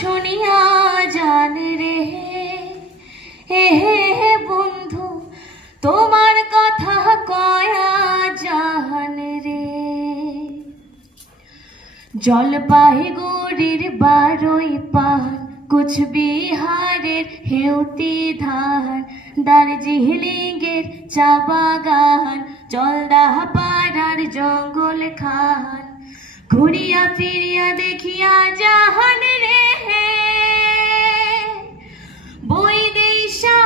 শুনিয়া জান রে হে বন্ধু তোমার কথা কয়া জান রে। জলপাইগুড়ির বারোই পান, কুচবিহারের হেউতি ধান, দার্জিলিংয়ের চা বাগান, জলদাপাড়ার জঙ্গল খান, ঘুরিয়া ফিরিয়া দেখিয়া জাহান রে বৈদেশা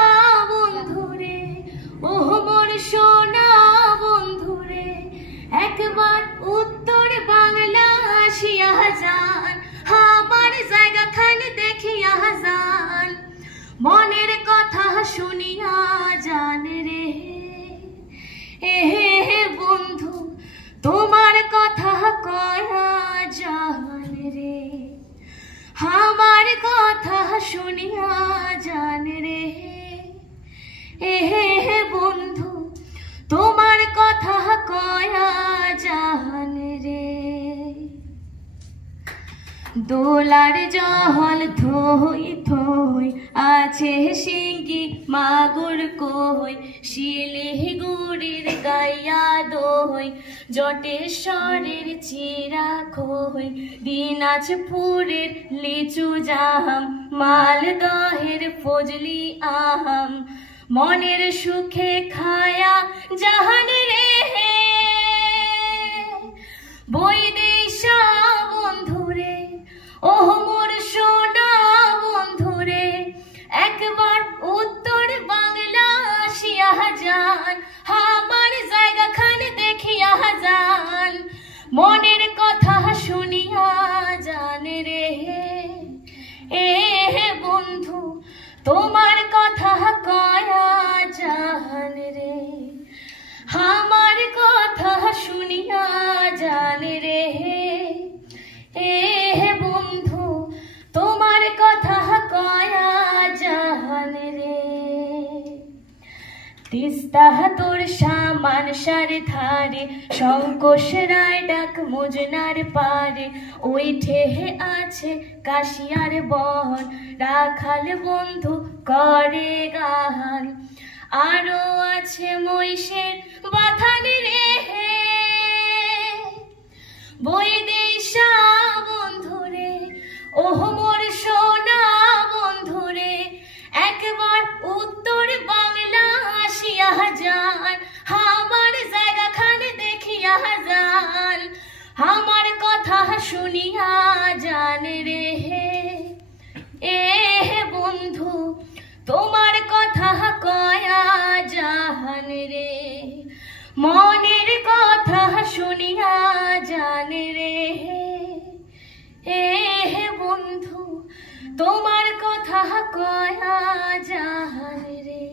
বন্ধুরে ও মোর সোনা বন্ধুরে, একবার উত্তর বাংলা আসিয়া যান, আমার জায়গা খান দেখিয়া যান, মনের কথা শুনিয়া জান রে হে বন্ধু তোমার কথা কয়া জান রে, আমার কথা শুনিয়া জান রে হে বন্ধু তোমার কথা কয়া জান রে। দোলার জহল থই থই আছে শিঙ্গি মাগুর কই, শিলিগুড়ির গাইয়া দই, জটেশ্বরের চিরা খই, দিনাজপুরের লিচু জাম, মালদহের ফজলি আম, মনের সুখে খায়া জাহান রে বৈদেশা বন্ধুরে ও মোর সোনা বন্ধুরে, একবার উত্তর বাংলা আসিয়া যান, আমার জায়গা খান দেখিয়া যান, মনের কথা শুনিয়া জান রে বন্ধু তোমার কথা কয়া জান রে, আমার কথা শুনিয়া জান রে বন্ধু তোমার কথা কয়া জান রে। তিস্তা তোর সামান সার ধারে, শঙ্কোশ রায় ডাক মুজনার পারে, ওই ঠেহে আছে কাশিয়ার বন, রাখাল বন্ধু করে গান, আরো আছে মহিষের বাথান রে বৈদেশা বন্ধুরে ও মোর সোনা বন্ধুরে, একবার উত্তর বাংলা আসিয়া যান, আমার জায়গা খান দেখিয়া যান, আমার কথা শুনিয়া জান রে বন্ধু তোমার কথা কয়া জান রে, মনের কথা শুনিয়া জান রে বন্ধু তোমার কথা কয়া জান রে।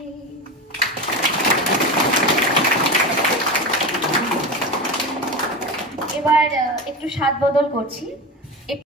এবার একটু স্বাদ বদল করছি।